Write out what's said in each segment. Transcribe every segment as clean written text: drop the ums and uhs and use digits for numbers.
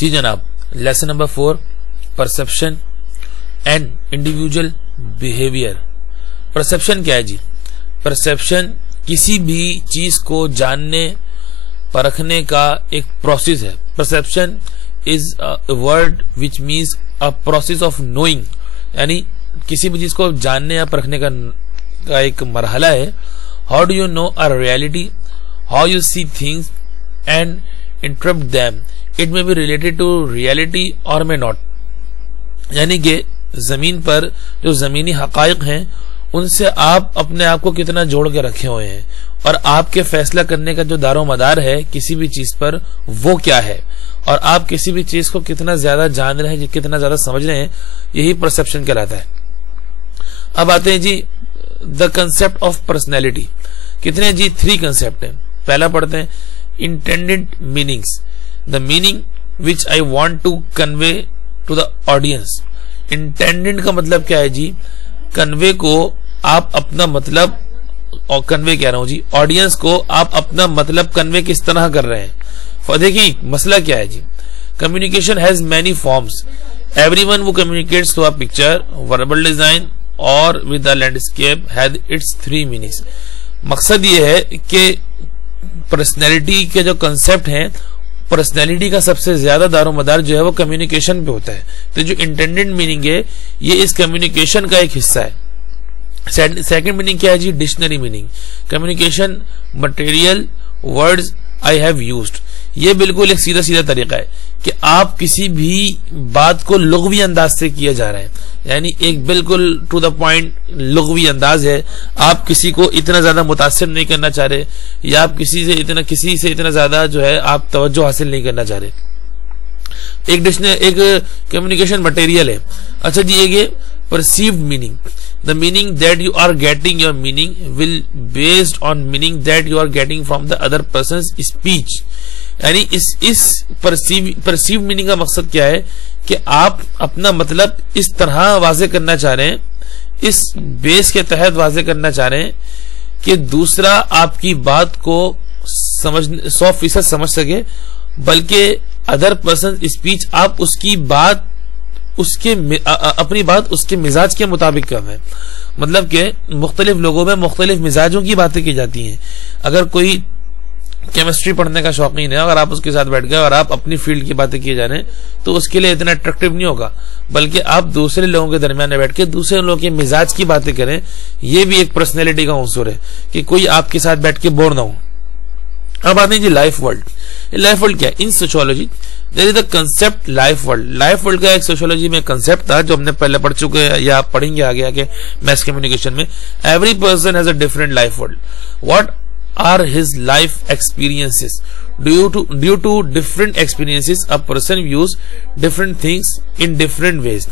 जी जनाब, lesson number 4, perception and individual behaviour. Perception क्या है जी? परसेप्शन किसी भी चीज को जानने परखने का एक प्रोसेस है। Perception is a word which means a process of knowing, यानी किसी भी चीज को जानने या परखने का एक मरहला है। How do you know a reality, how you see things and interrupt them, it may be related to reality और मे नॉट। यानी कि जमीन पर जो जमीनी हकाइक हैं उनसे आप अपने आप को कितना जोड़ के रखे हुए हैं, और आपके फैसला करने का जो दारो मदार है किसी भी चीज पर वो क्या है, और आप किसी भी चीज को कितना ज्यादा जान रहे हैं, कितना ज्यादा समझ रहे हैं, यही परसेप्शन कहलाता है। अब आते हैं जी द कंसेप्ट ऑफ पर्सनैलिटी। कितने जी? 3 कंसेप्ट हैं। पहला पढ़ते हैं intended meanings, the meaning which I want to convey to the audience. Intended का मतलब क्या है जी? कन्वे को आप अपना मतलब, और कन्वे कह रहा हूं जी, ऑडियंस को आप अपना मतलब कन्वे किस तरह कर रहे हैं। देखिए मसला क्या है जी, communication has many forms, everyone वो communicates through a picture, verbal design और with the landscape has its 3 meanings. मकसद ये है कि पर्सनैलिटी के जो कंसेप्ट हैं, पर्सनैलिटी का सबसे ज्यादा दारोमदार जो है वो कम्युनिकेशन पे होता है। तो जो इंटेंडेड मीनिंग है ये इस कम्युनिकेशन का एक हिस्सा है। सेकंड मीनिंग क्या है जी? Dictionary meaning, communication material words I have used. ये बिल्कुल एक सीधा सीधा तरीका है कि आप किसी भी बात को लुग़वी अंदाज से किया जा रहा है, यानी एक बिल्कुल टू द पॉइंट लुग़वी अंदाज है। आप किसी को इतना ज्यादा मुतासिर नहीं करना चाह रहे, या आप किसी से इतना ज्यादा जो है आप तवज्जो हासिल नहीं करना चाह रहे। एक कम्युनिकेशन मटेरियल है। अच्छा जी, एक perceived meaning, the meaning that you are getting, your meaning will based on meaning that you are getting from the other person's speech। यानी इस परसीव मीनिंग का मकसद क्या है कि आप अपना मतलब इस तरह वाजे करना चाह रहे हैं, इस बेस के तहत वाजे करना चाह रहे हैं कि दूसरा आपकी बात को 100% समझ सके, बल्कि अदर पर्सन स्पीच आप उसकी बात अपनी बात उसके मिजाज के मुताबिक कर रहे हैं। मतलब कि मुख्तलिफ लोगों में मुख्तलिफ मिजाजों की बातें की जाती हैं। अगर कोई केमिस्ट्री पढ़ने का शौकीन है, अगर आप उसके साथ बैठ गए और आप अपनी फील्ड की बातें किए जा रहे हैं, तो उसके लिए इतना अट्रैक्टिव नहीं होगा, बल्कि आप दूसरे लोगों के दरमियान बैठ के दूसरे लोगों के मिजाज की बातें करें। ये भी एक पर्सनैलिटी का उनसुर है कि कोई आपके साथ बैठ के बोर ना हो। अब आते हैं जी लाइफ वर्ल्ड। लाइफ वर्ल्ड क्या है? In sociology there is the concept life world. Life world का एक सोशियोलॉजी में कंसेप्ट था जो हमने पहले पढ़ चुके हैं या आप पढ़ेंगे आगे आगे मैस कम्युनिकेशन में। Every person has a different life world. What are his life experiences? Due to different experiences a person views different things in different ways.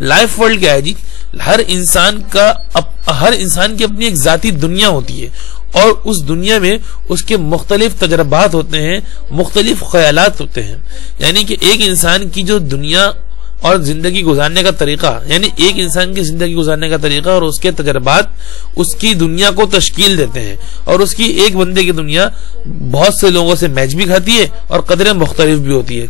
Life world क्या है जी? हर इंसान की अपनी एक जाती दुनिया होती है, और उस दुनिया में उसके मुख्तलिफ तजर्बात होते हैं, मुख्तलिफ ख्यालात होते हैं। यानी कि एक इंसान की जो दुनिया और जिंदगी गुजारने का तरीका, यानी एक इंसान की जिंदगी गुजारने का तरीका और उसके तजर्बात उसकी दुनिया को तश्कील देते हैं, और उसकी एक बंदे की दुनिया बहुत से लोगों से मैच भी खाती है और कदरें मुख्तलिफ भी होती है।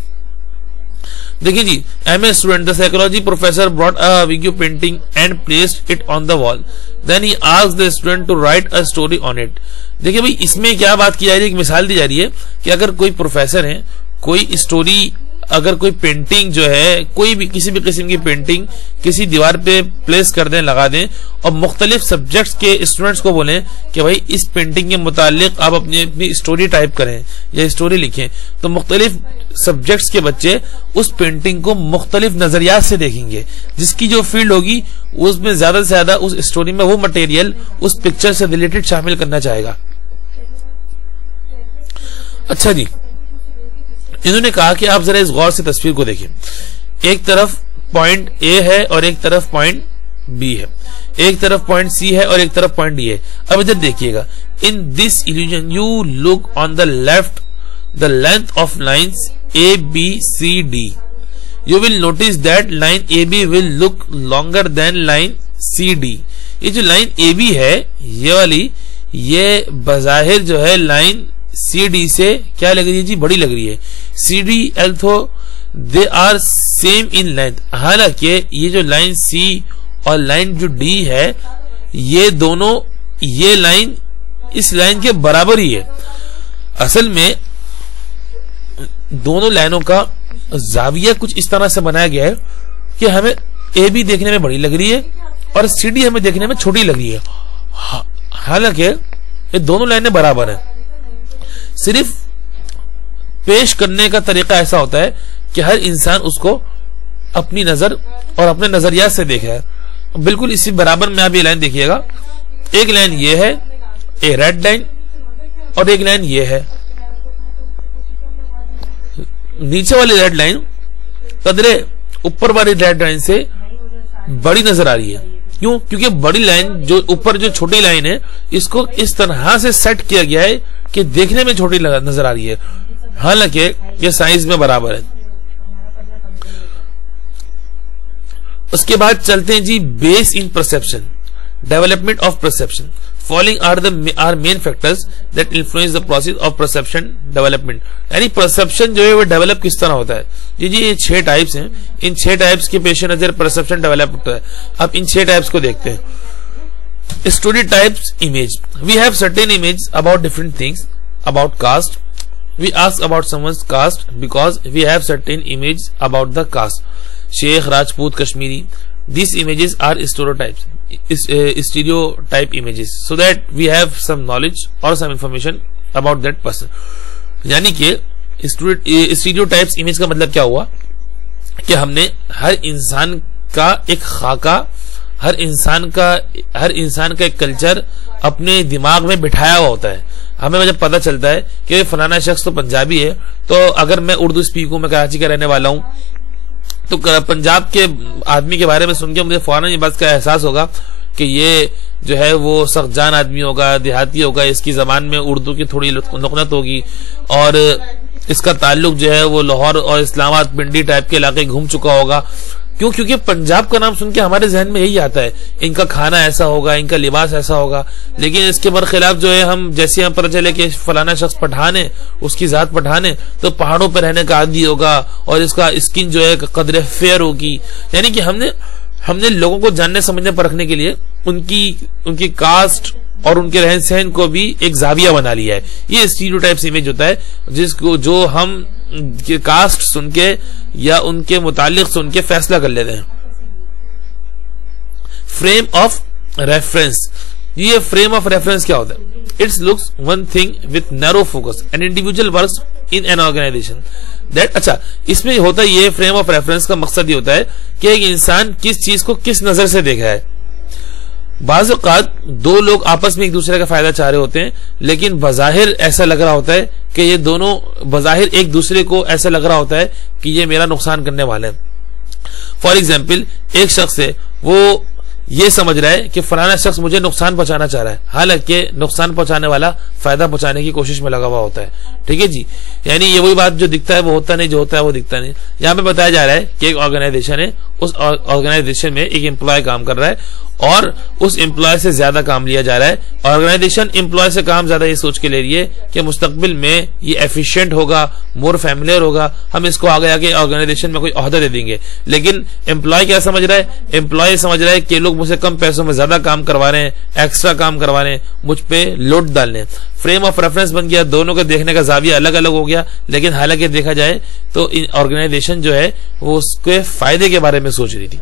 देखिए जी, MA student, the psychology professor brought a video painting and placed it on the wall, then he asked the student to write a story on it. देखिए भाई, इसमें क्या बात की जा रही है, एक मिसाल दी जा रही है कि अगर कोई प्रोफेसर है, कोई स्टोरी, अगर कोई पेंटिंग जो है, कोई भी किसी भी किस्म की पेंटिंग किसी दीवार पे प्लेस कर दें, लगा दें, और मुख्तलिफ सब्जेक्ट्स के स्टूडेंट्स को बोलें कि भाई इस पेंटिंग के मुतालिक आप अपनी स्टोरी टाइप करें या स्टोरी लिखें, तो मुख्तलिफ सब्जेक्ट्स के बच्चे उस पेंटिंग को मुख्तलिफ नजरियात से देखेंगे। जिसकी जो फील्ड होगी उसमें ज्यादा से ज्यादा उस स्टोरी में वो मटेरियल उस पिक्चर से रिलेटेड शामिल करना चाहेगा। अच्छा जी, इन्होंने कहा कि आप जरा इस गौर से तस्वीर को देखें। एक तरफ पॉइंट ए है और एक तरफ पॉइंट बी है, एक तरफ पॉइंट सी है और एक तरफ पॉइंट डी है। अब इधर देखिएगा, in this illusion you look on the left the length of lines A B C D, you will notice that line A B will look longer than line C D. ये जो line A B है ये वाली, ये बजाहिर जो है line C D से क्या लग रही है जी? बड़ी लग रही है। C D although they are same in length. حالانکہ یہ جو لائن سی اور لائن جو ڈی ہے یہ دونوں یہ لائن اس لائن کے برابر ہی ہے. اصل میں دونوں لائنوں کا زاویہ کچھ اس طرح سے بنایا گیا ہے کہ ہمیں اے بی دیکھنے میں بڑی لگ رہی ہے اور سی ڈی ہمیں دیکھنے میں چھوٹی لگ رہی ہے. حالانکہ یہ دونوں لائنیں برابر ہیں. صرف پیش کرنے کا طریقہ ایسا ہوتا ہے کہ ہر انسان اس کو اپنی نظر اور اپنے نظریات سے دیکھا ہے. بالکل اسی برابر میں آپ یہ لائن دیکھیے گا. ایک لائن یہ ہے اے ریڈ لائن اور ایک لائن یہ ہے. نیچے والی ریڈ لائن قدرے اوپر والی ریڈ لائن سے بڑی نظر آ رہی ہے. کیوں؟ کیونکہ بڑی لائن جو اوپر جو چھوٹی لائن ہے اس کو اس طرح سے سیٹ کیا گیا ہے کہ دیکھنے میں چھوٹی نظر آ رہی ہے. حالانکہ یہ سائز میں برابر ہے. اس کے بعد چلتے ہیں جی base in perception, development of perception. Following are main factors that influence the process of perception development. یعنی پرسپشن جو ہے وہ ڈیولپ کس طرح ہوتا ہے. جی یہ 6 ٹائپس ہیں. ان 6 ٹائپس کے پیش نظر پرسپشن ڈیولپ ہوتا ہے. اب ان 6 ٹائپس کو دیکھتے ہیں. Study types image. We have certain image about different things. About caste, we ask about someone's caste because we have certain image about the caste. Sheikh, Rajput, Kashmiri. These images are stereotypes, stereotype images, so that we have some knowledge or some information about that person. یعنی کہ stereotypes image کا مطلب کیا ہوا کہ ہم نے ہر انسان کا ایک خاکہ, ہر انسان کا ایک کلچر اپنے دماغ میں بٹھایا ہوا ہوتا ہے. ہمیں جب پتہ چلتا ہے کہ فلانا شخص تو پنجابی ہے, تو اگر میں اردو سپیک ہوں, میں کراچی کا رہنے والا ہوں, تو پنجاب کے آدمی کے بارے میں سن کے مجھے فوراً یہ بات کا احساس ہوگا کہ یہ جو ہے وہ سخت جان آدمی ہوگا, دیہاتی ہوگا, اس کی زبان میں اردو کی تھوڑی نقنت ہوگی, اور اس کا تعلق جو ہے وہ لاہور اور اسلام آباد پنڈی ٹائپ کے علاقے گھوم چکا ہوگا. کیوں؟ کیونکہ پنجاب کا نام سن کے ہمارے ذہن میں یہی آتا ہے, ان کا کھانا ایسا ہوگا, ان کا لباس ایسا ہوگا. لیکن اس کے برخلاف جو ہے ہم جیسے ہم پتہ چلے کہ فلانا شخص پٹھان ہے, اس کی ذات پٹھان ہے, تو پہاڑوں پہ رہنے کا عادی ہوگا اور اس کا اسکن جو ہے قدر فیئر ہوگی. یعنی کہ ہم نے لوگوں کو جاننے سمجھنے پرکھنے کے لیے ان کی کاسٹ اور ان کے رہن سہن کو بھی ایک زاویہ بنا لیا ہے. یہ اسٹیریوٹائپس امیج ہوتا ہے جس کو جو ہم کاسٹ سن کے یا ان کے متعلق سن کے فیصلہ کر لیتے ہیں. Frame of reference. یہ فریم آف ریفرنس کیا ہوتا ہے؟ It's looks one thing with narrow focus and individual works in an organisation. اچھا, اس میں ہوتا ہے یہ فریم آف ریفرنس کا مقصد یہ ہوتا ہے کہ ایک انسان کس چیز کو کس نظر سے دیکھ رہا ہے. بعض اوقات 2 لوگ آپس میں ایک دوسرے کا فائدہ چاہ رہے ہوتے ہیں, لیکن بظاہر ایسا لگ رہا ہوتا ہے کہ یہ دونوں بظاہر ایک دوسرے کو ایسا لگ رہا ہوتا ہے کہ یہ میرا نقصان کرنے والے ہیں. فار ایگزامپل, ایک شخص ہے وہ یہ سمجھ رہا ہے کہ فلانا شخص مجھے نقصان پہنچانا چاہ رہا ہے, حالانکہ نقصان پہنچانے والا فائدہ پہنچانے کی کوشش میں لگا ہوا ہوتا ہے. ٹھیک ہے جی, یعنی یہ وہی بات جو دکھتا ہے وہ ہوتا نہیں, جو ہوتا ہے وہ دکھتا نہیں. یہاں پہ بتایا جا رہا ہے کہ ایک آرگنائزیشن ہے, اس آرگنائزیشن میں ایک امپلائی کام کر رہا ہے اور اس امپلائی سے زیادہ کام لیا جا رہا ہے. آرگنائزیشن امپلائی سے کام زیادہ یہ سوچ کے لے رہی ہے کہ مستقبل میں یہ ایفیشینٹ ہوگا, مور فیملیئر ہوگا, ہم اس کو آگے آگے آرگنائزیشن میں کوئی عہدہ دے دیں گے. لیکن امپلائی کیا سمجھ رہا ہے؟ امپلائی سمجھ رہا ہے کہ لوگ مجھ سے کم پیسوں میں زیادہ کام کروا رہے ہیں, ایکسٹرا کام کروا رہے ہیں, مجھ پہ لوڈ ڈالنے ہیں. فریم آف ریفرنس بن گیا, دونوں کا دیکھنے کا زاویہ الگ الگ ہو گیا. لیکن حالانکہ دیکھا جائے تو آرگنائزیشن جو ہے وہ اس کے فائدے کے بارے میں سوچ رہی تھی.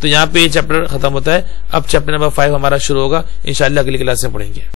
تو یہاں پہ یہ چیپٹر ختم ہوتا ہے. اب چیپٹر نمبر 5 ہمارا شروع ہوگا, انشاءاللہ اگلی کلاس میں پڑھیں گے.